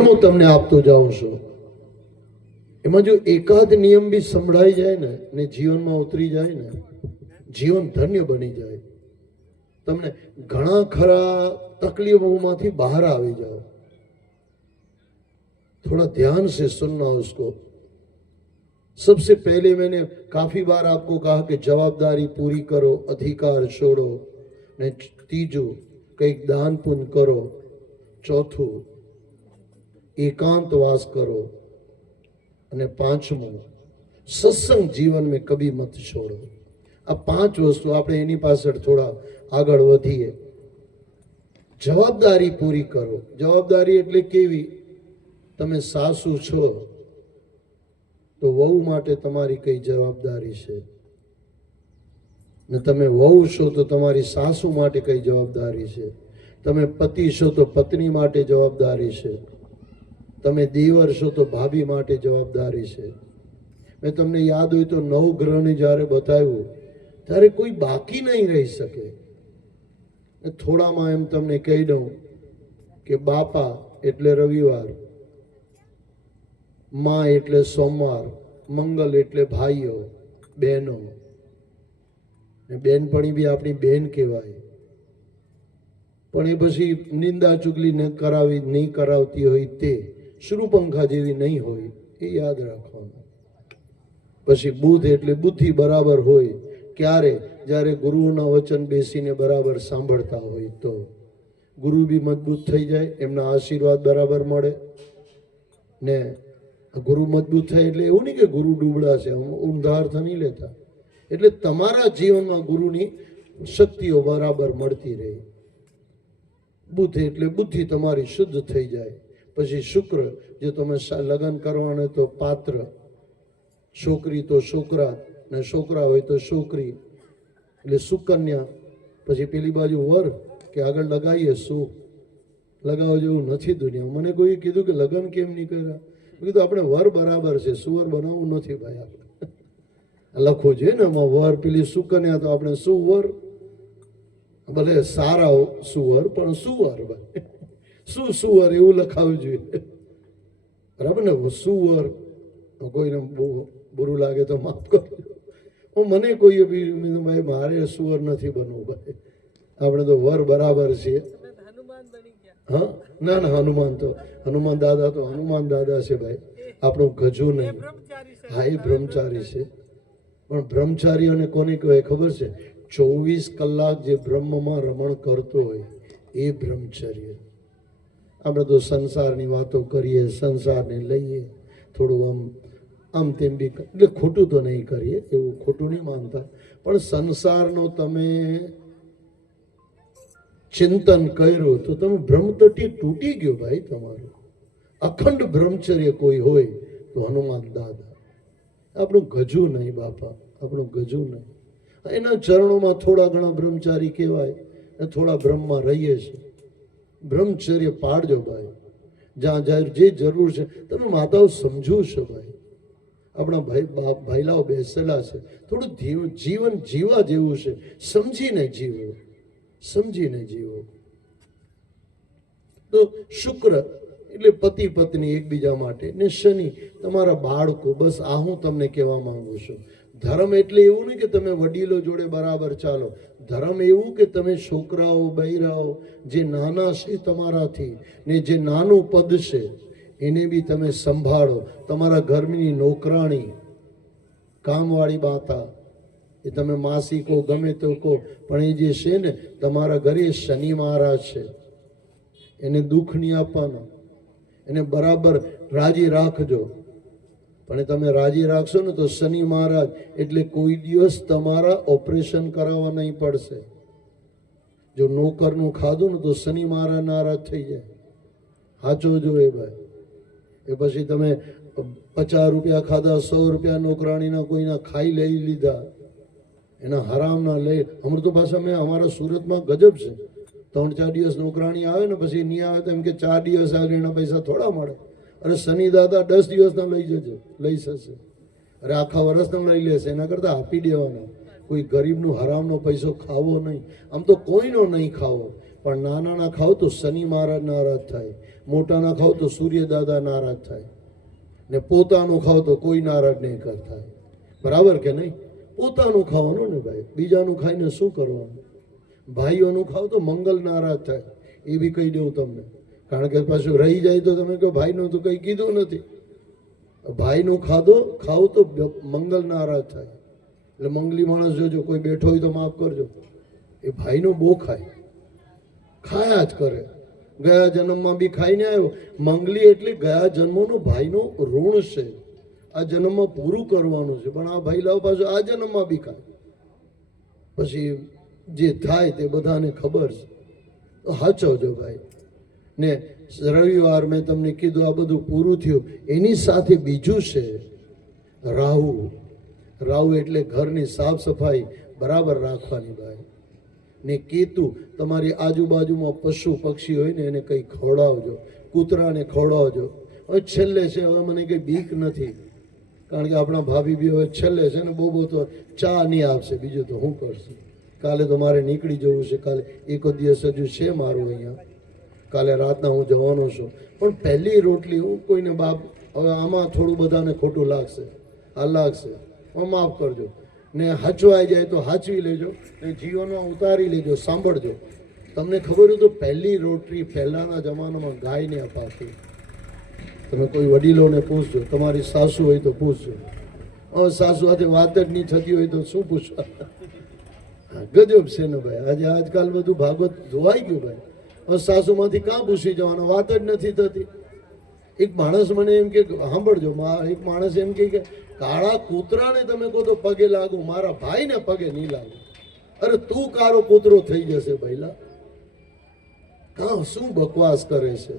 હું તમને આપતો જાઉં છું. એમાં જો એકાદ નિયમ બી સંભળાઈ જાય ને જીવનમાં ઉતરી જાય ને, જીવન ધન્ય બની જાય. તમને ઘણા ખરા तकलीफों बाहर आ जाओ. थोड़ा ध्यान से सुनना उसको. सबसे पहले मैंने काफी बार आपको कहा कि जवाबदारी पूरी करो, अधिकार छोड़ो. ने तीजू कईक दान पुण्य करो. चौथुं एकांतवास करो. અને પાંચમું સત્સંગ જીવન में कभी मत छोड़ो. આ પાંચ વસ્તુ આપણે એની પાછળ થોડા આગળ વધીએ. જવાબદારી પૂરી કરો. જવાબદારી એટલે કેવી? તમે સાસુ છો તો વહુ માટે તમારી કઈ જવાબદારી છે, ને તમે વહુ છો તો તમારી સાસુ માટે કઈ જવાબદારી છે. તમે પતિ છો તો પત્ની માટે જવાબદારી છે. તમે દેવર છો તો ભાભી માટે જવાબદારી છે. મેં તમને યાદ હોય તો નવગ્રહને જ્યારે બતાવ્યું ત્યારે કોઈ બાકી નહીં રહી શકે. થોડામાં એમ તમને કહી દઉં કે બાપા એટલે રવિવાર, માં એટલે સોમવાર, મંગલ એટલે ભાઈઓ બહેનો, બેનપણી બી આપણી બેન કહેવાય. પણ એ પછી નિંદા ચુગલી નહીં કરાવતી હોય તે શૃપંખા જેવી નહીં હોય, એ યાદ રાખવાનું. પછી બુધ એટલે બુદ્ધિ બરાબર હોય. ક્યારે? જ્યારે ગુરુના વચન બેસીને બરાબર સાંભળતા હોય તો ગુરુ બી મજબૂત થઈ જાય, એમના આશીર્વાદ બરાબર મળે ને. ગુરુ મજબૂત થાય એટલે એવું નહીં કે ગુરુ ડૂબડા છે, ઊંધા અર્થ નહીં લેતા. એટલે તમારા જીવનમાં ગુરુની શક્તિઓ બરાબર મળતી રહે. બુદ્ધ એટલે બુદ્ધિ તમારી શુદ્ધ થઈ જાય. પછી શુક્ર, જે તમે લગ્ન કરવાને તો પાત્ર, છોકરી તો છોકરા ને છોકરા હોય તો છોકરી એટલે સુકન્યા. પછી પેલી બાજુ વર કે આગળ લગાવીએ શું લગાવવા જેવું નથી દુનિયા. મને કોઈ કીધું કે લગ્ન કેમ નહીં કર્યા? કીધું આપણે વર બરાબર છે, સુવર બનાવવું નથી ભાઈ. આપણે લખવું જોઈએ ને એમાં વર, પેલી સુકન્યા તો આપણે સુવર, ભલે સારા સુવર પણ સુવર ભાઈ, સુવર એવું લખાવવું જોઈએ, બરાબર ને? સુવર કોઈને બહુ બુરું લાગે તો માફ કરજો. મને કોઈએ બી ભાઈ મારે સુવર નથી બનવું ભાઈ, આપણે તો વર બરાબર છીએ. હા ના ના, હનુમાન દાદા તો હનુમાન દાદા છે ભાઈ, આપણું ગજુ નહીં. હા એ બ્રહ્મચારી છે, પણ બ્રહ્મચારીઓને કોને કહેવાય ખબર છે? 24 કલાક જે બ્રહ્મમાં રમણ કરતો હોય એ બ્રહ્મચર્ય. આપણે તો સંસારની વાતો કરીએ, સંસારને લઈએ, થોડું આમ તેમ બી, એટલે ખોટું તો નહીં કરીએ, એવું ખોટું નહીં માનતા, પણ સંસારનો તમે ચિંતન કર્યું તો તમે બ્રહ્મતટી તૂટી ગયો ભાઈ તમારું. અખંડ બ્રહ્મચર્ય કોઈ હોય તો હનુમાન દાદા. આપણું ગજુ નહીં બાપા, આપણું ગજુ નહીં. એના ચરણોમાં થોડા ઘણા બ્રહ્મચારી કહેવાય, થોડા બ્રહ્મમાં રહીએ છીએ. બ્રહ્મચર્ય પાડજો ભાઈ, જ્યાં જે જરૂર છે. તમે માતાઓ સમજો છો ભાઈ, આપણા ભાઈલાઓ બેસેલા છે, થોડું જીવન જીવા જેવું છે, સમજીને જીવો, સમજીને જીવો. તો શુક્ર એટલે પતિ પત્ની એકબીજા માટે, ને શનિ તમારા બાળકો. બસ આ હું તમને કહેવા માંગુ છું. ધર્મ એટલે એવું નહીં કે તમે વડીલો જોડે બરાબર ચાલો. ધર્મ એવું કે તમે છોકરાઓ બૈરાઓ જે નાના છે તમારાથી, ને જે નાનું પદ છે એને બી તમે સંભાળો. તમારા ઘરની નોકરાણી, કામવાળી બાતા, એ તમે માસી કહો ગમે તો કહો, પણ એ જે છે ને તમારા ઘરે શનિ મહારાજ છે, એને દુઃખ નહીં આપવાનું, એને બરાબર રાજી રાખજો. પણ તમે રાજી રાખશો ને તો શનિ મહારાજ એટલે કોઈ દિવસ તમારા ઓપરેશન કરાવવા નહીં પડશે. જો નોકરનું ખાધું ને તો શનિ મહારાજ નારાજ થઈ જાય. સાચો જોઈએ ભાઈ. એ પછી તમે 50 રૂપિયા ખાધા, 100 રૂપિયા નોકરાણીના કોઈના ખાઈ લઈ લીધા, એના હરામના લઈ. હમણાં તો પાછા મેં અમારા સુરતમાં ગજબ છે, 3-4 દિવસ નોકરાણી આવે ને પછી નહીં આવે તો એમ કે 4 દિવસ આવે એના પૈસા થોડા મળે. અરે શનિ દાદા 10 દિવસના લઈ જશે. અરે આખા વર્ષના લઈ લેશે. એના કરતાં આપી દેવાનો. કોઈ ગરીબનું હરામનો પૈસો ખાવો નહીં. આમ તો કોઈનો નહીં ખાવો, પણ નાના ખાઓ તો શનિ મહારાજ નારાજ થાય. મોટાના ખાવ તો સૂર્ય દાદા નારાજ થાય, ને પોતાનું ખાવ તો કોઈ નારાજ નહીં કરતા. બરાબર કે નહીં? પોતાનું ખાવાનું ને ભાઈ, બીજાનું ખાઈને શું કરવાનું? ભાઈઓનું ખાવ તો મંગલ નારાજ થાય, એ બી કહી દઉં તમને. કારણ કે પાછું રહી જાય તો તમે કહો ભાઈનું તો કંઈ કીધું નથી. ભાઈનું ખાવ તો મંગલ નારાજ થાય. એટલે મંગલી માણસ જોજો, કોઈ બેઠો હોય તો માફ કરજો, એ ભાઈનું બહુ ખાયા જ કરે. ગયા જન્મમાં બી ખાઈને આવ્યો. મંગલી એટલે ગયા જન્મનું ભાઈનું ઋણ છે, આ જન્મમાં પૂરું કરવાનું છે. પણ આ ભાઈ લાવ પાછું આ જન્મમાં બી ખાય. પછી જે થાય તે બધાને ખબર છે. તો હાચવજો ભાઈ. ને રવિવાર મેં તમને કીધું આ બધું પૂરું થયું. એની સાથે બીજું છે રાહુ. રાહુ એટલે ઘરની સાફ સફાઈ બરાબર રાખવાની ભાઈ. ને કેતુ, તમારી આજુબાજુમાં પશુ પક્ષી હોય ને એને કંઈ ખવડાવજો, કૂતરાને ખવડાવજો. હવે છેલ્લે છે, હવે મને કંઈ બીક નથી, કારણ કે આપણા ભાભી બી હવે છેલ્લે છે ને, બહુ તો ચા નહીં આપશે, બીજું તો હું કરશે. કાલે તો મારે નીકળી જવું છે, કાલે એક દિવસ હજુ છે મારું અહીંયા, કાલે રાતના હું જવાનો છું. પણ પહેલી રોટલી હું કોઈને બાપ, હવે આમાં થોડું બધાને ખોટું લાગશે, આ લાગશે, માફ કરજો. ને હચવાઈ જાય તો હાચવી લેજો, ને જીવનમાં ઉતારી લેજો. સાંભળજો, તમને ખબર હોય તો પહેલી રોટલી પહેલાંના જમાનામાં ગાયને અપાતી. તમે કોઈ વડીલોને પૂછજો, તમારી સાસુ હોય તો પૂછજો. હવે સાસુ સાથે વાત જ નહીં થતી હોય તો શું પૂછવા? ગજબ છે ને ભાઈ, આજે આજકાલ બધું ભાગવત ધોવાઈ ગયું ભાઈ. હવે સાસુમાંથી કાં પૂછી જવાનો, વાત જ નથી થતી. એક માણસ મને એમ કે, સાંભળજો, એક માણસ એમ કે કાળા કૂતરાને તમે કહો તો પગે લાગુ, મારા ભાઈને પગે નહીં લાગુ. અરે તું કાળો કૂતરો થઈ જશે ભાઈલા. કાં શું બકવાસ કરે છે?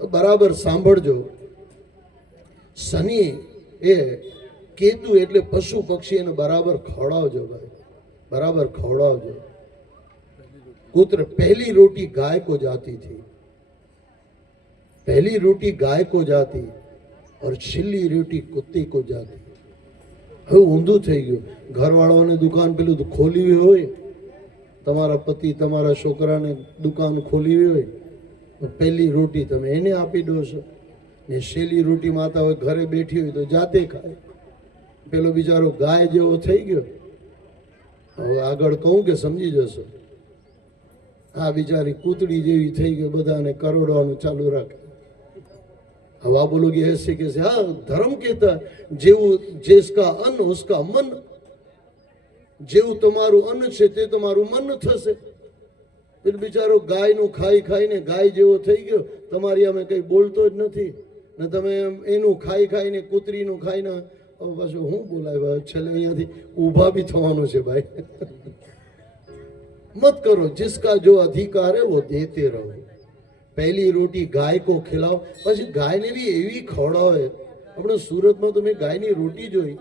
બરાબર સાંભળજો. શનિ એ કેતુ એટલે પશુ પક્ષી, એને બરાબર ખવડાવજો ભાઈ, બરાબર ખવડાવજો. पुत्र पहली रोटी गाय को जाती थी, पहली रोटी गाय को जाती और छेल्ली रोटी कुत्ते को जाती. હવે ઊંધું થઈ ગયું. ઘરવાળાઓને દુકાન પેલું ખોલી હોય, તમારા પતિ તમારા છોકરાને દુકાન ખોલી હોય, પહેલી રોટી તમે એને આપી દો છો, ને છેલ્લી રોટી માતા હોય ઘરે બેઠી હોય તો જાતે ખાય. પેલો બિચારો ગાય જેવો થઈ ગયો. હવે આગળ કહું કે સમજી જશો. આ બિચારી કૂતડી જેવી થઈ ગઈ, બધાને કરોડવાનું ચાલુ રાખે. हवा बोलोगे ऐसे कैसे? हाँ, धर्म कहता जेवू जिसका अन्न उसका मन. जेवू તમારું અન્ન છે તે તમારું મન થશે. પેલો બિચારો ગાયનું ખાઈ ખાઈને ગાય જેવો થઈ ગયો, તમારી અમે કંઈ બોલતો જ નથી, ને તમે એનું ખાઈ ખાઈને કૂતરીનું ખાઈને પાછું હું બોલાય છેલ્લે અહીંયાથી ઊભા બી થવાનું છે ભાઈ. मत करो, जिसका जो अधिकार है वो देते रहो. पहली रोटी गाय को खिलाओ, પછી ગાયને બી એવી ખવડાવે. આપણે સુરતમાં તો મેં ગાયની રોટી જોઈ,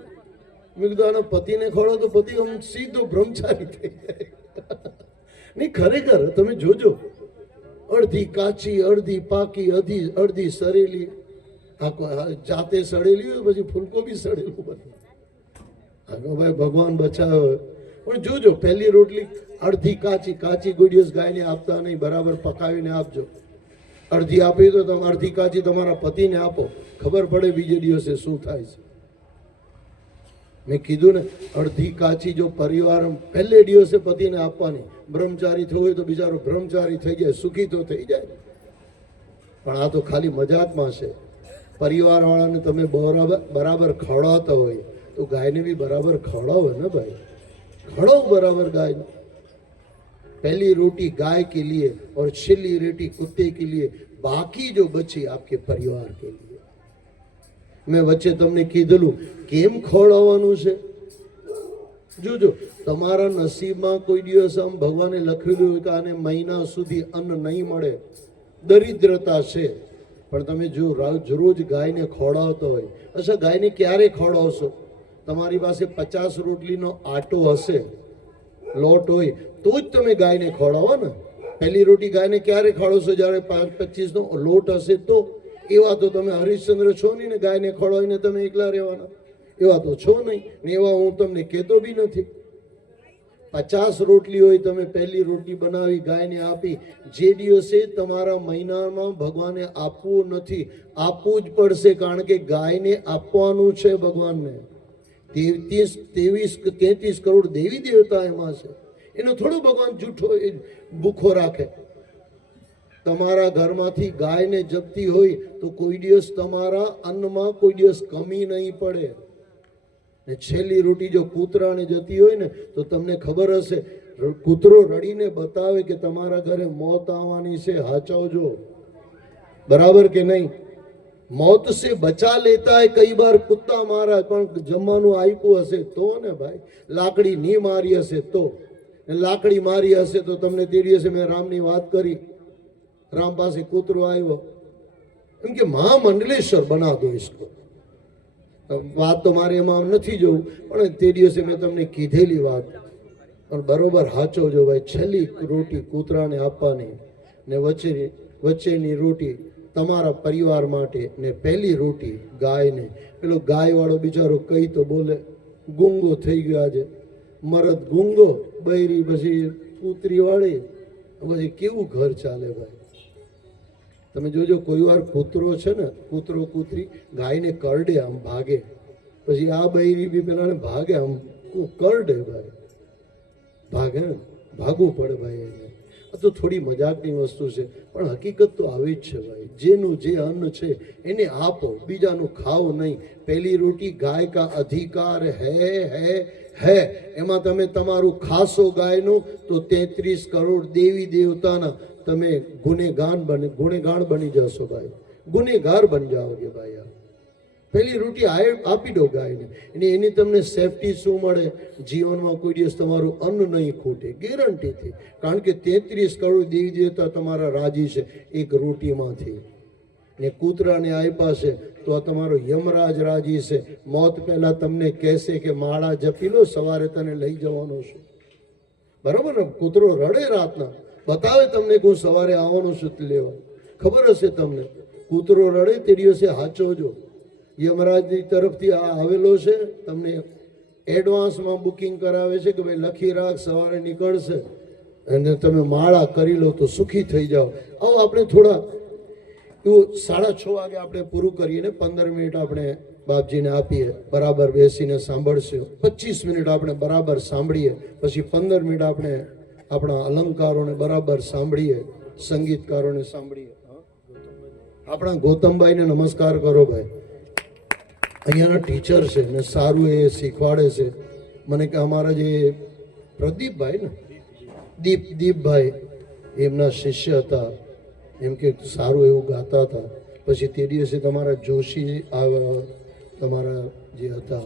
મેં કીધું આના પતિને ખવડાવો તો પતિ આમ સીધો બ્રહ્મચારી થઈ જાય. નહીં ખરેખર તમે જોજો, અડધી કાચી અડધી પાકી અડધી સડેલી, જાતે સડેલી હોય પછી ફૂલકો બી સડેલું બને. ભાઈ ભગવાન બચાવે. પણ જોજો, પહેલી રોટલી અડધી કાચી, કાચી કોઈ દિવસ ગાયને આપતા નહીં, બરાબર પકાવીને આપજો. અડધી આપી તો તમે અડધી કાચી તમારા પતિને આપો, ખબર પડે બીજે દિવસે શું થાય છે. મેં કીધું ને, અડધી કાચી જો પરિવાર પહેલે દિવસે પતિને આપવાની. બ્રહ્મચારી થવું હોય તો બિચારો બ્રહ્મચારી થઈ જાય, સુખી તો થઈ જાય. પણ આ તો ખાલી મજાકમાં છે. પરિવારવાળાને તમે બરાબર ખવડાવતા હોય તો ગાયને બી બરાબર ખવડાવો ને ભાઈ, खड़ो बराबर गाय. पहली रोटी गाय के लिए और छिली रोटी कुत्ते के लिए, बाकी जो बची आपके परिवार के लिए. मैं वच्चे તમને કીધેલું કેમ ખવડાવવાનું છે. જોજો, તમારા નસીબમાં કોઈ દિવસ આમ ભગવાને લખેલું હોય કે આને મહિના સુધી અન્ન નહીં મળે, દરિદ્રતા છે, પણ તમે જો રોજ ગાયને ખવડાવતો હોય. અચ્છા, ગાયને ક્યારે ખવડાવશો? તમારી પાસે 50 રોટલીનો આટો હશે, લોટ હોય તો જ તમે ગાયને ખવડાવો ને. પહેલી રોટી ગાયને ક્યારે ખવડાવશો? જ્યારે 25નો લોટ હશે તો. એવા તો તમે હરિશ્ચંદ્ર છો નહીં ને, ગાયને ખવડાવીને તમે એકલા રહેવાના, એવા તો છો નહીં ને, એવા હું તમને કહેતો બી નથી. 50 રોટલી હોય, તમે પહેલી રોટલી બનાવી ગાયને આપી, જે દિવસે તમારા મહિનામાં ભગવાને આપવું નથી, આપવું જ પડશે, કારણ કે ગાયને આપવાનું છે ભગવાનને. 33 કરોડ દેવી દેવતા એમાં છે, એનો થોડો ભગવાન જૂઠો ભૂખો રાખે. તમારા ઘરમાંથી ગાયને જપતી હોય તો કોઈ દિવસ તમારા અન્નમાં કોઈ દિવસ કમી નહીં પડે. ને છેલ્લી રોટી જો કૂતરાને જતી હોય ને તો તમને ખબર હશે, કૂતરો રડીને બતાવે કે તમારા ઘરે મોત આવવાની છે, હાચવજો. બરાબર કે નહીં? मौत से बचा लेता है कई बार कुत्ता महाराज, પણ જમવાનું આપ્યું હશે તો ને ભાઈ. લાકડી ની મારી હશે તો, લાકડી મારી હશે તો તમને તે દિવસે મેં રામની વાત કરી, રામ પાસે કૂતરો આવ્યો એમ કે મહામંડલેશ્વર બના દો इसको. વાત તો મારે એમાં નથી જોવું, પણ તે દિવસે મેં તમને કીધેલી વાત પણ બરોબર હાચવજો ભાઈ. છેલ્લી રોટી કૂતરાને આપવાની ને વચ્ચેની રોટી તમારા પરિવાર માટે ને પહેલી રોટી ગાયને. પેલો ગાય વાળો બિચારો કઈ તો બોલે, ગુંગો થઈ ગયો આજે, મરદ ગુંગો, બૈરી પછી કૂતરી વાળી, પછી કેવું ઘર ચાલે ભાઈ. તમે જોજો કોઈ વાર કૂતરો છે ને, કૂતરો કૂતરી ગાયને કરડે આમ ભાગે, પછી આ બૈરી બી પેલાને ભાગે આમ કરડે ભાઈ, ભાગે ને ભાગવું પડે ભાઈ એને. તો થોડી મજાકની વસ્તુ છે પણ હકીકત તો આવી જ છે ભાઈ. જેનું જે અન્ન છે એને આપો, બીજાનું ખાઓ નહીં. પહેલી રોટી ગાય કા અધિકાર હે. એમાં તમે તમારું ખાશો ગાયનું તો 33 કરોડ દેવી દેવતાના તમે ગુનેગાર બની જશો ભાઈ, ગુનેગાર બની જાઓગે ભાઈ. પહેલી રોટી આપી દો ગાયને, એની તમને સેફટી શું મળે? જીવનમાં કોઈ દિવસ તમારું અન્ન નહીં ખૂટે, ગેરંટીથી. કારણ કે 33 કરોડ દેવી દેવતા તમારા રાજી છે એક રોટીમાંથી. ને કૂતરાને આપ્યા છે તો આ તમારો યમરાજ રાજી છે. મોત પહેલા તમને કહેશે કે માળા જપી લો, સવારે તને લઈ જવાનો છું. બરોબર ને? કૂતરો રડે રાતના, બતાવે તમને કે હું સવારે આવવાનું છું લેવા, ખબર હશે તમને. કૂતરો રડે તે દિવસે હાચવજો. યમરાજની તરફથી આ આવેલો છે, તમને એડવાન્સમાં બુકિંગ કરાવે છે કે ભાઈ લખી રાખ, સવારે નીકળશે અને તમે માળા કરી લો તો સુખી થઈ જાઓ. આવો આપણે થોડા એવું 6:30 વાગે આપણે પૂરું કરીએ ને 15 મિનિટ આપણે બાપજીને આપીએ, બરાબર બેસીને સાંભળશું. 25 મિનિટ આપણે બરાબર સાંભળીએ, પછી 15 મિનિટ આપણે આપણા અલંકારોને બરાબર સાંભળીએ, સંગીતકારોને સાંભળીએ. આપણા ગૌતમભાઈને નમસ્કાર કરો ભાઈ, અહીંયાના ટીચર છે ને સારું એ શીખવાડે છે. મને કે અમારા જે પ્રદીપભાઈ ને દીપભાઈ એમના શિષ્ય હતા, એમ કે સારું એવું ગાતા હતા. પછી તે દિવસે તમારા જોશી તમારા જે હતા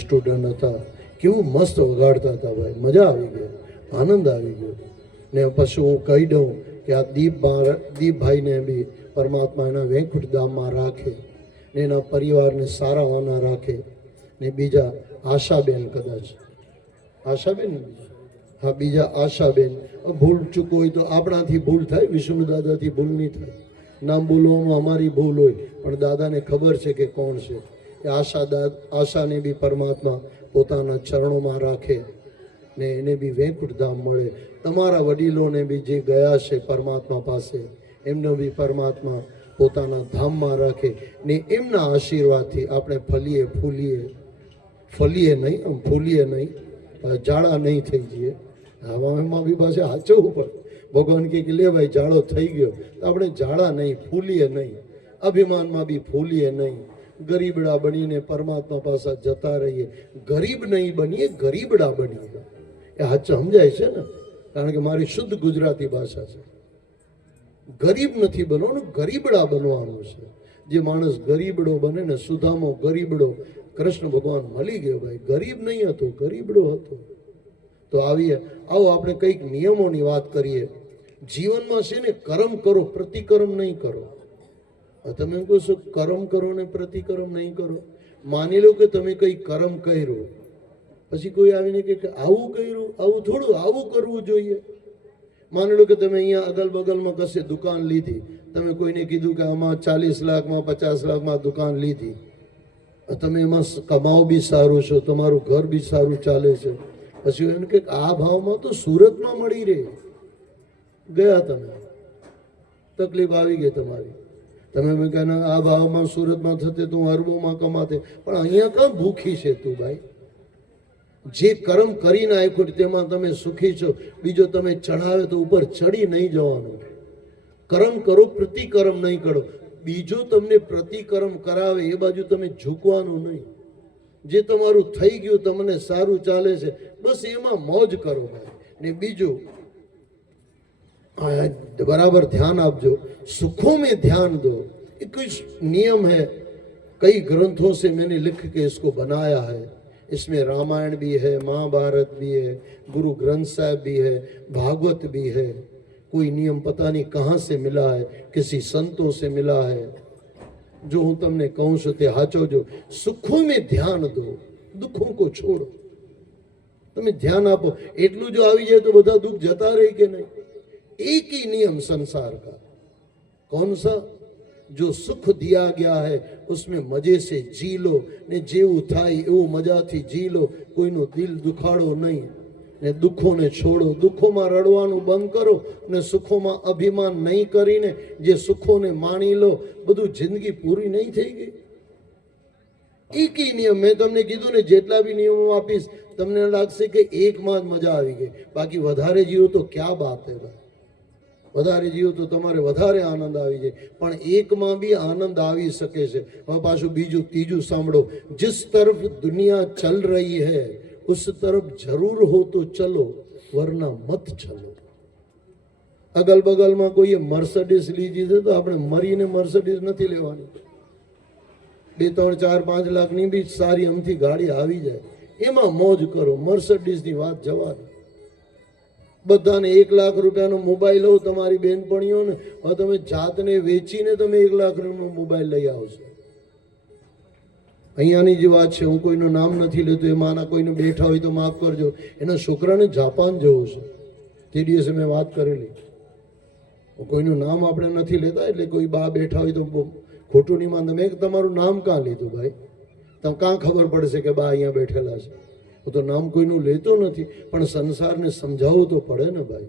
સ્ટુડન્ટ હતા, કેવું મસ્ત વગાડતા હતા ભાઈ, મજા આવી ગઈ, આનંદ આવી ગયો. ને પછી હું કહી દઉં કે આ દીપભાઈને બી પરમાત્મા એના વૈકુંઠ ધામમાં રાખે ને એના પરિવારને સારાવાના રાખે. ને બીજા આશાબેન, કદાચ આશાબેન, હા બીજા આશાબેન, ભૂલ ચૂક હોય તો આપણાથી ભૂલ થાય, વિષ્ણુ દાદાથી ભૂલ નહીં થાય. નામ બોલવામાં અમારી ભૂલ હોય પણ દાદાને ખબર છે કે કોણ છે. એ આશાને બી પરમાત્મા પોતાના ચરણોમાં રાખે ને એને બી વૈકુંઠ ધામ મળે. તમારા વડીલોને બી જે ગયા છે પરમાત્મા પાસે, એમનો બી પરમાત્મા પોતાના ધામમાં રાખે ને એમના આશીર્વાદથી આપણે ફલીએ નહીં, જાડા નહીં થઈ જઈએ. હવામાં બી પાસે હાચવવું પડે. ભગવાન કે લે ભાઈ જાડો થઈ ગયો તો આપણે જાડા નહીં, ફૂલીએ નહીં, અભિમાનમાં બી ફૂલીએ નહીં, ગરીબડા બનીને પરમાત્મા પાસે જતા રહીએ. ગરીબ નહીં બનીએ, ગરીબડા બનીએ. એ હાચ સમજાય છે ને? કારણ કે મારી શુદ્ધ ગુજરાતી ભાષા છે. ગરીબ નથી બનવાનું, ગરીબડા બનવાનું છે. જે માણસ ગરીબડો બને ને, સુદામો ગરીબડો, કૃષ્ણ ભગવાન મળી ગયો ભાઈ, ગરીબ નહીં હતો, ગરીબડો હતો. તો આવો આપણે કંઈક નિયમોની વાત કરીએ. જીવનમાં છે ને કર્મ કરો, પ્રતિકર્મ નહીં કરો. તમે એમ કહો છો કર્મ કરો ને પ્રતિકર્મ નહીં કરો. માની લો કે તમે કંઈ કર્મ કર્યું, પછી કોઈ આવીને કે આવું કર્યું, આવું થોડું, આવું કરવું જોઈએ. માની લો કે તમે અહીંયા અગલ બગલમાં કશે દુકાન લીધી, તમે કોઈને કીધું કે આમાં 40 લાખમાં 50 લાખમાં દુકાન લીધી, તમે એમાં કમાઓ બી સારું છો, તમારું ઘર બી સારું ચાલે છે, પછી એમ કે આ ભાવમાં તો સુરતમાં મળી રહે. ગયા તમે, તકલીફ આવી ગઈ તમારી. તમે એમ કહે આ ભાવમાં સુરતમાં થતે તું અરબોમાં કમાતે, પણ અહીંયા કાં ભૂખી છે તું ભાઈ? જે કર્મ કરી નાખ્યું તેમાં તમે સુખી છો. બીજો તમે ચઢાવે તો ઉપર ચડી નહીં જવાનું. કર્મ કરો, પ્રતિકર્મ નહીં કરો. બીજો તમને પ્રતિકર્મ કરાવે એ બાજુ તમે ઝૂકવાનું નહીં. જે તમારું થઈ ગયું, તમને સારું ચાલે છે, બસ એમાં મોજ કરો ભાઈ. ને બીજું बराबर ध्यान आपजो, सुखों में ध्यान दो. ये कुछ नियम है, कई ग्रंथों से मैंने लिख के इसको बनाया है. इसमें रामायण भी है, महाभारत भी है, गुरु ग्रंथ साहब भी है, भागवत भी है. कोई नियम पता नहीं कहाँ से मिला है, किसी संतों से मिला है. जो हूँ तमने कहूँ छो ते हाचो जो. सुखों में ध्यान दो, दुखों को छोड़ो. તમે ध्यान આપો એટલું જો આવી જાય તો બધા દુઃખ જતા રહે કે નહીં? एक ही नियम संसार का, कौन सा? जो सुख दिया गया है उसमें मजे से जी लो ने जेवू थाय एवं मजाथी जी लो. कोईनो दिल दुखाड़ो नहीं ने दुखों ने छोड़ो. दुखों में रड़वानुं बंद करो ने सुखों में अभिमान नहीं करीने जे सुखों ने माणी लो. बधुं जिंदगी पूरी नहीं थई गई? एक ही नियम. मैं तमने कीधुं ने जेटला भी नियमों आपीश तमने लागशे के एक में ज मजा आवी गई. बाकी वधारे जीवो तो क्या बात है भाई? વધારે જીવો તો તમારે વધારે આનંદ આવી જાય. પણ એકમાં બી આનંદ આવી શકે છે. હવે પાછું બીજું ત્રીજું સાંભળો. जिस तरफ दुनिया चल रही है उस तरफ जरूर हो तो चलो वरना मत चलो. अगल बगल में कोई मर्सिडीज लीधी છે તો આપણે મરીને મર્સિડીઝ નથી લેવાની. 2, 3, 4, 5 લાખની બી સારી અમથી ગાડી આવી જાય, એમાં મોજ કરો. મર્સિડીઝની વાત જવા દો. બધાને 1 લાખ રૂપિયાનો મોબાઈલ લો તમારી બેનપણીઓને, હવે તમે જાતને વેચીને તમે 1 લાખ રૂપિયાનો મોબાઈલ લઈ આવશો. અહીંયાની જે વાત છે, હું કોઈનું નામ નથી લેતો, એમાંના કોઈને બેઠા હોય તો માફ કરજો. એના છોકરાને જાપાન જવું છે. તે દિવસે મેં વાત કરેલી. કોઈનું નામ આપણે નથી લેતા, એટલે કોઈ બા બેઠા હોય તો ખોટું નહીં માનતા. મેં તમારું નામ કાં લીધું ભાઈ? તમે કાં ખબર પડશે કે બા અહીંયા બેઠેલા છે? હું તો નામ કોઈનું લેતો નથી, પણ સંસારને સમજાવવું તો પડે ને ભાઈ.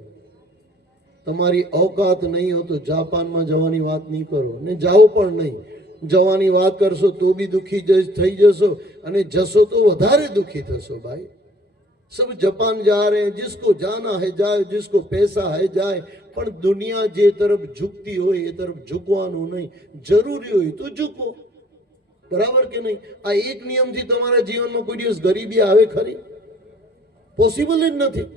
તમારી औकात નહીં હો તો જાપાનમાં જવાની વાત નહીં કરો, ને જાઓ પણ નહીં. જવાની વાત કરશો તો બી દુઃખી થઈ જશો, અને જશો તો વધારે દુઃખી થશો ભાઈ. सब जापान जा रहे हैं, जिसको जाना है जाए, जिसको पैसा है जाए. પણ દુનિયા જે તરફ ઝૂકતી હોય એ તરફ ઝૂકવાનું નહીં. જરૂરી હોય તો ઝૂકો, બરાબર કે નહીં? આ એક નિયમથી તમારા જીવનમાં કોઈ દિવસ ગરીબી આવે ખરી? પોસિબલ જ નથી.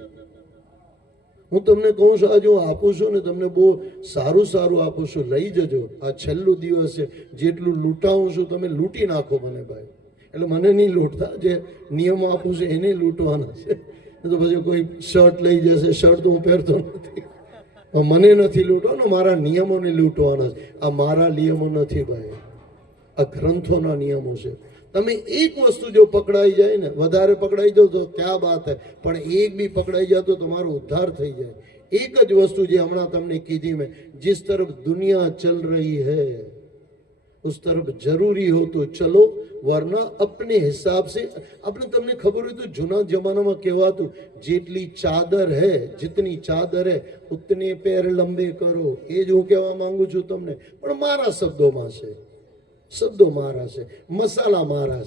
હું તમને કહું છું, આજે હું આપું છું ને તમને બહુ સારું સારું આપું છું, લઈ જજો. આ છેલ્લું દિવસ છે. જેટલું લૂંટાવું છું તમે લૂંટી નાખો મને ભાઈ. એટલે મને નહીં લૂંટતા, જે નિયમો આપું છું એને લૂંટવાના છે. તો પછી કોઈ શર્ટ લઈ જશે, શર્ટ તો હું પહેરતો નથી. મને નથી લૂંટવાનો, મારા નિયમોને લૂંટવાના છે. આ મારા નિયમો નથી ભાઈ, આ ગ્રંથોના નિયમો છે. તમે એક વસ્તુ જો પકડાઈ જાય ને, વધારે પકડાઈ જાવ તો ક્યાં બાત હે, પણ એક બી પકડાઈ જાય તો તમારો ઉદ્ધાર થઈ જાય. એક જ વસ્તુ જે હમણાં તમને કીધી મેં, जिस तरफ दुनिया चल रही है उस तरफ जरूरी हो तो चलो वरना अपने हिसाब से. આપણે તમને ખબર હોય તો જૂના જમાનામાં કહેવાતું, જેટલી ચાદર હે, जितनी चादर है उतने पैर लंबे करो. એ જ હું કહેવા માંગુ છું તમને, પણ મારા શબ્દોમાં છે. શબ્દો મારા છે, મસાલા મારા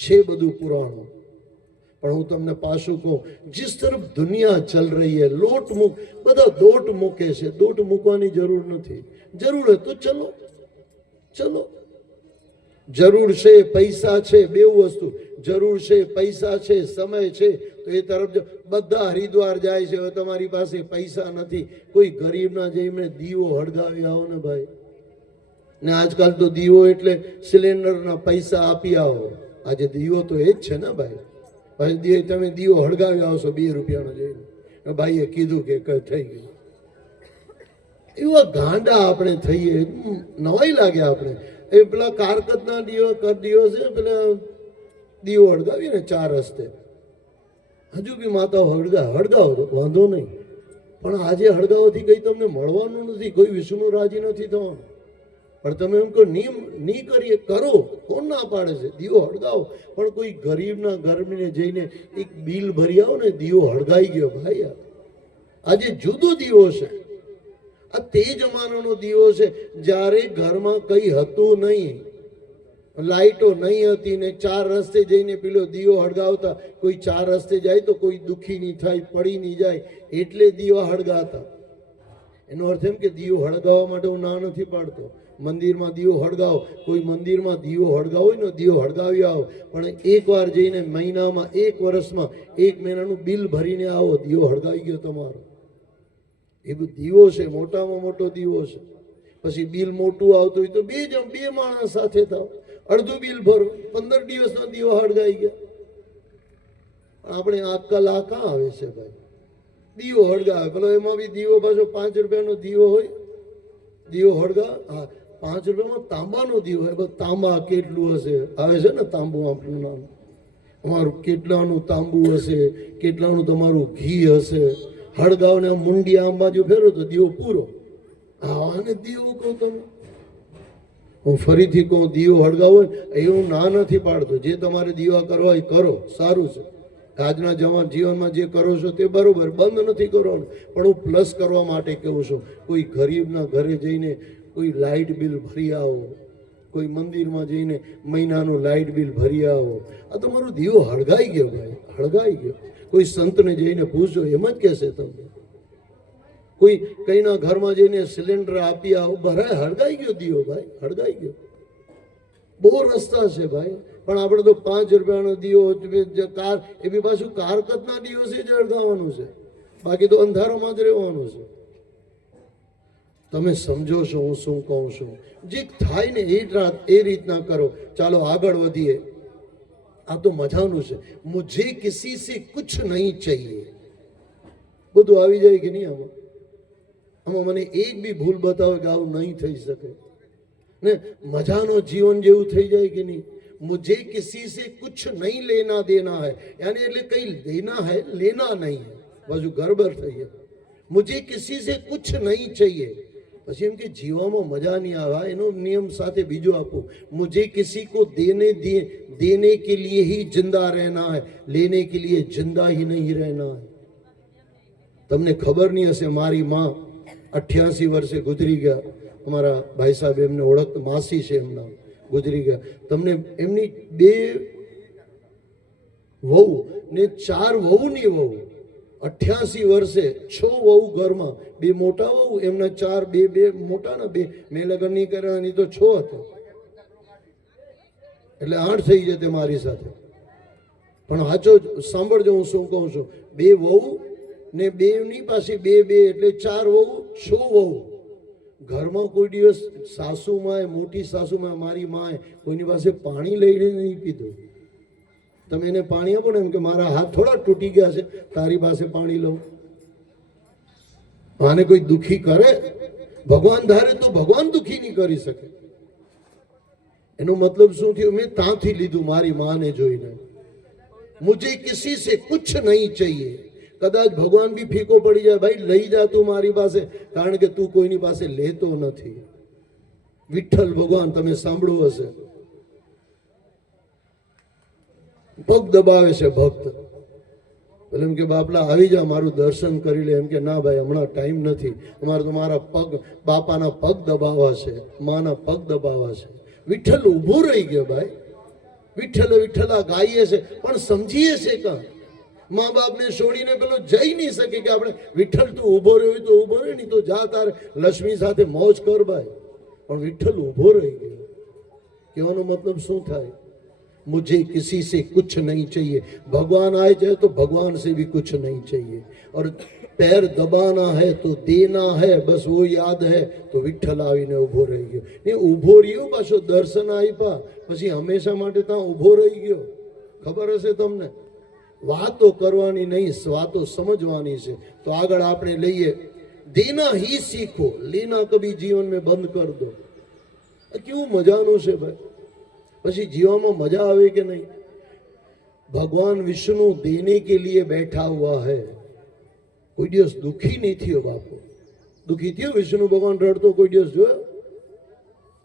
છે બધું પુરાણું. પણ હું તમને પાછું કહું, जिस तरफ दुनिया चल रही है, લોટ મૂક, બધા દોટ મૂકે છે. દોટ મૂકવાની જરૂર નથી. જરૂર હોય તો ચલો ચલો. જરૂર છે, પૈસા છે, બે વસ્તુ. જરૂર છે, પૈસા છે, સમય છે, તો એ તરફ બધા હરિદ્વાર જાય છે. હવે તમારી પાસે પૈસા નથી, કોઈ ગરીબના જઈને દીવો હળગાવી આવો ને ભાઈ. ને આજકાલ તો દીવો એટલે સિલિન્ડરના પૈસા આપી આવો. આજે દીવો તો એ જ છે ને ભાઈ. પછી તમે દીવો હળગાવી આવશો 2 રૂપિયાનો જઈને, ભાઈએ કીધું કે થઈ ગયું. એવા ગાંડા આપણે થઈએ, નવાઈ લાગે આપણે. એ પેલા કારકતના દિવસે પેલા દીવો હળગાવીએ ને 4 રસ્તે, હજુ બી માતાઓ હળગાવો તો વાંધો નહીં, પણ આજે હળગાવવાથી કંઈ તમને મળવાનું નથી. કોઈ વિષ્ણુ રાજી નથી થવાનું. પણ તમે એમ કહો નહીં કરીએ, કરો, કોણ ના પાડે છે? દીવો હળગાવો. પણ કોઈ ગરીબના ઘરને જઈને એક બિલ ભરી આવો ને, દીવો હળગાઈ ગયો ભાઈ. આજે જુદો દીવો છે. આ તે જમાનાનો દીવો છે જ્યારે ઘરમાં કઈ હતું નહીં, લાઈટો નહીં હતી ને 4 રસ્તે જઈને પેલો દીવો હળગાવતા. કોઈ 4 રસ્તે જાય તો કોઈ દુખી નહીં થાય, પડી નહીં જાય, એટલે દીવા હળગાતા. એનો અર્થ એમ કે દીવો હળગાવવા માટે હું ના નથી પાડતો. મંદિરમાં દીવો હળગાવો, કોઈ મંદિરમાં દીવો હળગાવો હોય ને, દીવો હળગાવી આવો. પણ એકવાર જઈને મહિનામાં, 1 વર્ષમાં 1 મહિનાનું બિલ ભરીને આવો, દીવો હળગાવી ગયો તમારો. એ બધું દીવો છે, મોટામાં મોટો દીવો છે. પછી બિલ મોટું આવતું હોય તો બે માણસ સાથે થાવ, અડધું બિલ ભરો, 15 દિવસનો દીવો હળગાઈ ગયા. આપણે આજકાલ આ કાં આવે છે ભાઈ? દીવો હળગાવે, પેલો એમાં બી દીવો પાછો 5 રૂપિયાનો દીવો હોય, દીવો હળગાવે. હા, 5 રૂપિયામાં તાંબાનો દીવો હોય. તાંબા કેટલું હશે? આવે છે ને તાંબુ, આપણું નામ. અમારું કેટલાનું તાંબુ હશે, કેટલાનું તમારું ઘી હશે. હળગાવને મુંડી આમ બાજુ ફેરો તો દીવો પૂરો. હા, અને દીવો કહું તમે, હું ફરીથી કહું, દીવો હળગાવો એ હું ના નથી પાડતો. જે તમારે દીવા કરવા એ કરો, સારું છે. આજના જીવનમાં જે કરો છો તે બરોબર, બંધ નથી કરવાનું. પણ હું પ્લસ કરવા માટે કહું છું, કોઈ ગરીબના ઘરે જઈને કોઈ લાઇટ બિલ ભરી આવો, કોઈ મંદિરમાં જઈને મહિનાનું લાઇટ બિલ ભરી આવો. આ તમારો દીવો હળગાઈ ગયો ભાઈ, હળગાઈ ગયો. કોઈ સંતને જઈને પૂછો, એમ જ કહેશે તમને. કોઈ કઈના ઘરમાં જઈને સિલિન્ડર આપી આવો, ભરાય, હળગાઈ ગયો દીવો ભાઈ, હળગાઈ ગયો. બહુ રસ્તા છે ભાઈ. પણ આપણે તો 5 રૂપિયાનો દીવો, કાર, એ બી પાછું કારકતના દિવસે જ હળગાવવાનું છે, બાકી તો અંધારામાં જ રહેવાનું છે. તમે સમજો છો હું શું કહું છું? જે થાય ને એ રીતના કરો. ચાલો આગળ વધીએ. આ તો મજાનું છે. મુझे किसी से कुछ नहीं चाहिए, બધું આવી જાય કે નહીં? આમાં મને એક બી ભૂલ બતાવે કે આવું નહીં થઈ શકે ને? મજાનો જીવન જેવું થઈ જાય કે નહીં? मुझे किसी से कुछ नहीं लेना देना है, यानी એટલે કઈ લેના है, लेना नहीं है. બાજુ ગરબર થઈ જાય. मुझे किसी से कुछ नहीं चाहिए. પછી એમ કે જીવામાં મજા નહીં આવે, એનો નિયમ સાથે બીજો આપું. मुझे किसी को देने के लिए ही जिंदा रहना है, लेने के लिए जिंदा ही नहीं रहना है. તમને ખબર નહીં હશે, મારી માં 88 વર્ષે ગુજરી ગયા. અમારા ભાઈ સાહેબ એમને ઓળખ, માસી છે એમના, ગુજરી ગયા. તમને એમની 2 વહુ ને 4 વહુની વહુ, 88 વર્ષે 6 વહુ ઘરમાં, 2 મોટા વહુ, એમના 4, 2 મોટા ને 2 મેં લગ્ન નહીં કર્યા, તો 6 હતા, એટલે 8 થઈ જતે મારી સાથે. પણ સાચો સાંભળજો હું શું કહું છું. 2 વહુ ને 2 ની પાસે 2 એટલે 4 વહુ, 6 વહુ ઘરમાં. કોઈ દિવસ સાસુમાએ, મોટી સાસુમાએ, મારી માએ કોઈની પાસે પાણી લઈને નહીં પીધું. તમે એને પાણી આપો ને, એમ કે મારા હાથ થોડા તૂટી ગયા છે, તારી પાસે પાણી લઉં. આને કોઈ દુખી કરે? ભગવાન ધારે તો ભગવાન દુખી નહીં કરી શકે. એનો મતલબ શું થયો? મેં ત્યાંથી લીધું મારી માને જોઈને. મુझे किसी से कुछ नहीं चाहिए. કદાચ ભગવાન બી ફીકો પડી જાય, ભાઈ લઈ જા તું મારી પાસે, કારણ કે તું કોઈની પાસે લેતો નથી. વિઠ્ઠલ ભગવાન, તમે સાંભળ્યું હશે, પગ દબાવે છે ભક્ત. એટલે એમ કે બાપલા આવી જા, મારું દર્શન કરી લે. એમ કે ના ભાઈ, હમણાં ટાઈમ નથી, અમારે તો મારા પગ, બાપાના પગ દબાવવા છે, માના પગ દબાવવા છે. વિઠ્ઠલ ઊભો રહી ગયો ભાઈ. વિઠ્ઠલ વિઠ્ઠલા ગાઈએ છે, પણ સમજીએ છે કાં? મા બાપને છોડીને પેલો જઈ નહીં શકે કે આપણે વિઠ્ઠલ તું ઊભો રહ્યો હોય તો ઊભો રહે, નહીં તો જા તારે લક્ષ્મી સાથે મોજ કર ભાઈ. પણ વિઠ્ઠલ ઊભો રહી ગયો. કહેવાનો મતલબ શું થાય? मुझे किसी से कुछ नहीं चाहिए. भगवान आए जाए तो भगवान से भी कुछ नहीं चाहिए. और पैर दबाना है तो देना है, बस वो याद है तो વિઠ્ઠલ આવીને ઊભો રહી ગયો. ને ઊભો રહ્યો, પાછો દર્શન આપ્યા, પછી હંમેશા માટે ત્યાં ઊભો રહી ગયો. ખબર હશે તમને? વાતો કરવાની નહીં, વાતો સમજવાની છે. તો આગળ આપણે લઈએ, દેના ही सीखो, लेना कभी जीवन में बंद कर दो. કેવું મજાનું છે ભાઈ. પછી जीवन मजा आवे कि नहीं? भगवान विष्णु देने के लिए बैठा हुआ है. कोई दिवस दुखी नहीं थयो बापू? दुखी थयो विष्णु भगवान रड़तो कोई दिवस जो?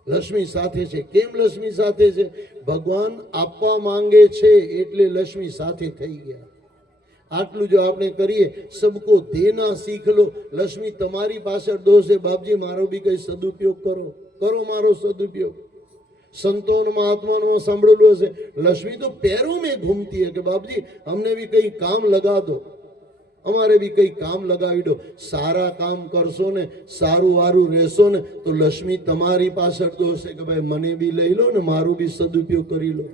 લક્ષ્મી સાથે છે. કેમ લક્ષ્મી સાથે છે? ભગવાન આપવા માંગે છે એટલે લક્ષ્મી સાથે થઈ ગયા. આટલું જો આપણે કરીએ, સબકો દેના શીખ લો. લક્ષ્મી તમારી પાછળ દોષે, બાપજી મારો બી કઈ સદુપયોગ કરો, કરો મારો સદુપયોગ. संतों महात्माओं सांभळेलुं हशे, लक्ष्मी तो पैरों में घूमती है कि बाप जी हमने भी कई काम लगा दो, हमारे भी कई काम लगावी दो. सारा काम करशो ने, सारू वारू रहेशो ने तो लक्ष्मी तमारी पाछळ दोषे कि भाई मने भी लई लो ने मारू भी सदुपयोग करी लो.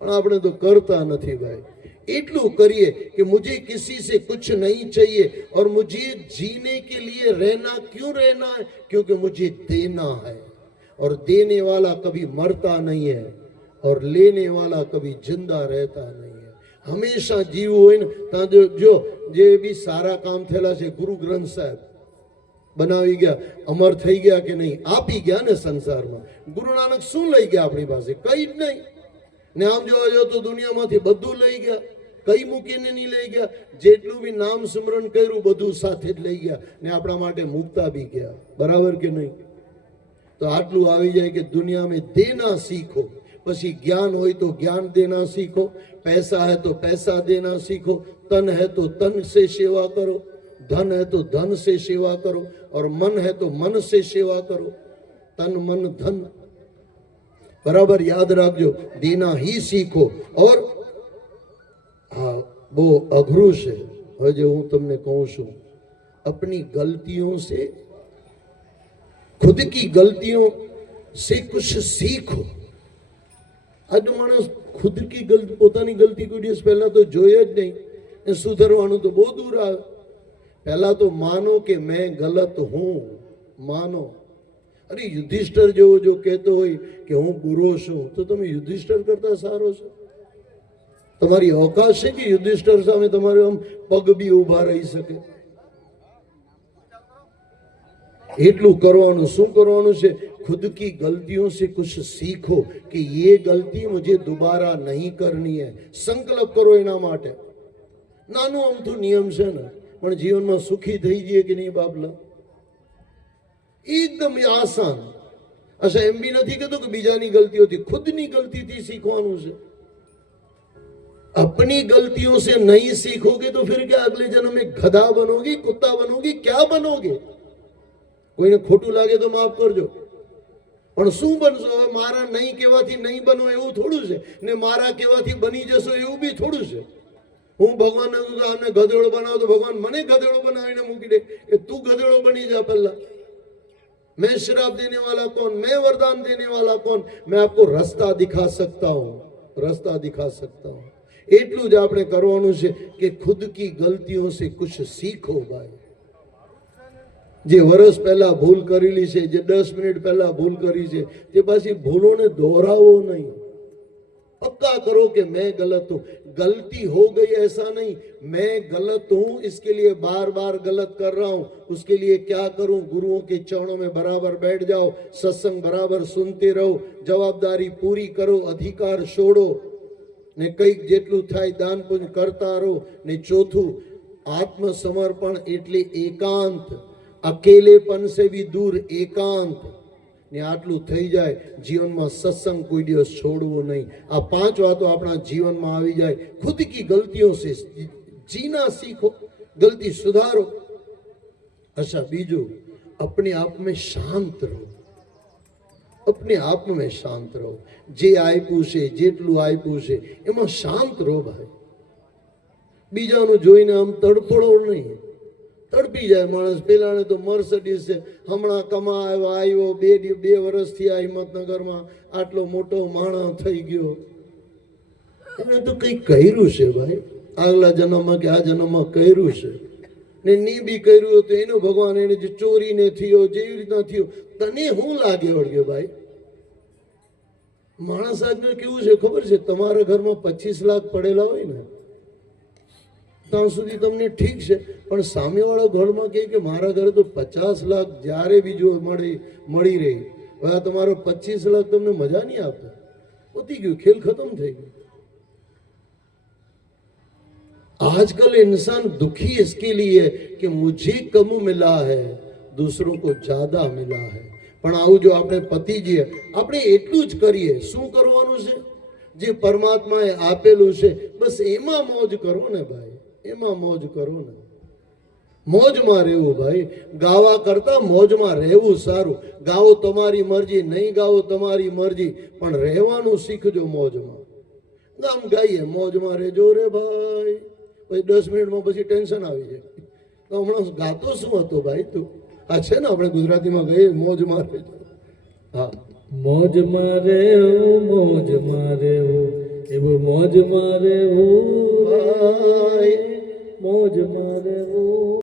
पण आपणे तो करता नहीं भाई. इतलू करिए कि मुझे किसी से कुछ नहीं चाहिए और मुझे जीने के लिए रहना क्यों रहना है? क्योंकि मुझे देना है और देने वाला कभी मरता नहीं है और लेने वाला कभी जिंदा रहता नहीं है. हमेशा जीवવું હોય ને તો જો જે બી સારા કામ થયેલા છે, ગુરુ ગ્રંથ સાહેબ બનાવી ગયા, અમર થઈ ગયા કે નહીં? આપી ગયા ને સંસારમાં. ગુરુ નાનક શું લઈ ગયા આપણી પાસે? કઈ જ નહીં ને. આમ જોવા જો તો દુનિયામાંથી બધું લઈ ગયા, કઈ મૂકીને નહીં લઈ ગયા. જેટલું બી નામ સ્મરણ કર્યું બધું સાથે જ લઈ ગયા ને આપણા માટે મૂકતા બી ગયા. બરાબર કે નહીં? तो आटलू આવી जाए कि दुनिया में देना सीखो. पछी ज्ञान हो तो ज्ञान देना सीखो, पैसा है तो पैसा देना सीखो, तन है तो तन से सेवा करो, धन है तो धन से सेवा करो और मन है तो मन से सेवा करो. तन मन धन बराबर याद रखो, देना ही सीखो. और हाँ वो अघरू है. हजे हूँ तमने कहूँ छू, अपनी गलतियों से, खुद की गलतियों से कुछ सीखो. आज मानस खुद की गलती, पोतानी गलती कोई दिवस पहला तो जोए ज नहीं ने सुधरवानुं तो बहुत दूर आवे. पहला तो मानो कि मैं गलत हूं, मानो. अरे युधिष्ठिर जो कहतो होय कि हूँ बुरो छुं तो तमे युधिष्ठिर करता सारो छो. तमारी औकात छे कि युधिष्ठिर सामे तमारे आम पग बी ऊभा रही सके? એટલું કરવાનું. શું કરવાનું છે? खुद की गलतियों से कुछ सीखो कि ये गलती मुझे दोबारा नहीं करनी है. संकल्प करो एना माटे. नाનું અમથું નિયમ છે ને, પણ જીવનમાં સુખી થઈ જઈએ કે નહીં બાપલા? એકદમ આસાન. अच्छा એમ બી નથી કહેતો કે બીજાની ગલતીઓથી, ખુદની ગલતીથી શીખવાનું છે. अपनी गलतियों से नहीं सीखोगे तो फिर क्या अगले जन्म में गधा बनोगे, कुत्ता बनोगे, क्या बनोगे? કોઈને ખોટું લાગે તો માફ કરજો, પણ શું બનશો? હવે મારા નહીં કહેવાથી નહીં બનો એવું થોડું છે ને મારા કહેવાથી બની જશો એવું બી થોડું છે. હું ભગવાનને આમને ગધેડો બનાવો તો ભગવાન મને ગધેડો બનાવીને મૂકી દે કે તું ગધેડો બની જા પહેલા. मैं श्राप देने वाला कौन? मैं वरदान देने वाला कौन? मैं आपको रास्ता दिखा सकता हूँ, रास्ता दिखा सकता हूँ. એટલું જ આપણે કરવાનું છે કે खुद की गलतियों से कुछ सीखो भाई. જે વર્ષ પહેલા ભૂલ કરેલી છે, જે 10 મિનિટ પહેલા ભૂલ કરી છે, તે પાછી ભૂલોને દોહરાવો નહીં. पक्का करो कि मैं गलत हूं. गलती हो गई ऐसा नहीं, मैं गलत हूं इसके लिए बार बार गलत कर रहा हूं. उसके लिए क्या करूं? गुरुओं के चरणों में बराबर बैठ जाओ, सत्संग बराबर सुनते रहो, जवाबदारी पूरी करो, अधिकार छोड़ो ने કંઈક જેટલું થાય દાન પુણ્ય કરતા રહો. ને ચોથું, આત્મસમર્પણ એટલે એકાંત. अकेलेपन से भी दूर एकांत ने आटलू थई जाए. जीवन में सत्संग कोई दिवस छोड़वो नहीं. आ 5 बातों अपना जीवन में आवी जाए. खुद की गलतियों से जीना सीखो, गलती सुधारो. अच्छा बीजू, अपने आप में शांत रहो. अपने आप में शांत रहो. जे आप्યું છે, જેટલું આપ્યું છે એમાં શાંત રહો ભાઈ. બીજાનું જોઈને આમ તડપડો નહીં. તડપી જાય માણસ. પેલાને તો મર્સિડીઝ છે, હમણાં કમાવા આવ્યો, 2 વર્ષથી આ હિંમતનગરમાં આટલો મોટો માણસ થઈ ગયો. એને તો કંઈક કર્યું છે ભાઈ, આગલા જન્મમાં કે આ જન્મમાં કર્યું છે ને ની બી કર્યું તો એનો ભગવાન એને જે ચોરીને થયો, જેવી રીતના થયો, તને શું લાગે વળગે ભાઈ? માણસ આજનું કેવું છે ખબર છે? તમારા ઘરમાં 25 લાખ પડેલા હોય ને ત્યાં સુધી તમને ઠીક છે, પણ સામેવાળા ઘરમાં કહે કે મારા ઘરે તો 50 લાખ જ્યારે બી જો મળી રહી. હવે આ તમારો 25 લાખ તમને મજા નહીં આપે. પતી ગયું, ખેલ ખતમ થઈ ગયું. आजकल इंसान दुखी इसके लिए कि मुझे कम मिला है, दूसरों को ज्यादा मिला है. પણ આવું જો આપણે પતી જઈએ, આપણે એટલું જ કરીએ. શું કરવાનું છે? જે પરમાત્માએ આપેલું છે બસ એમાં મોજ કરો ને ભાઈ, એમાં મોજ કરો ને. મોજમાં રહેવું ભાઈ, ગાવા કરતા મોજમાં રહેવું સારું. ગાઓ તમારી મરજી, નહીં ગાઓ તમારી મરજી, પણ રહેવાનું શીખજો મોજમાં. ગામ ગાઈએ મોજમાં રહેજો રે ભાઈ. પછી 10 મિનિટમાં પછી ટેન્શન આવી જાય. તો હમણાં ગાતો શું હતો ભાઈ તું? આ છે ને આપણે ગુજરાતીમાં કહીએ મોજમાં રહેજો. હા, મોજમાં રહેવું એવું મોજમાં રહેવું ભાઈ મોજમાં રહેવું.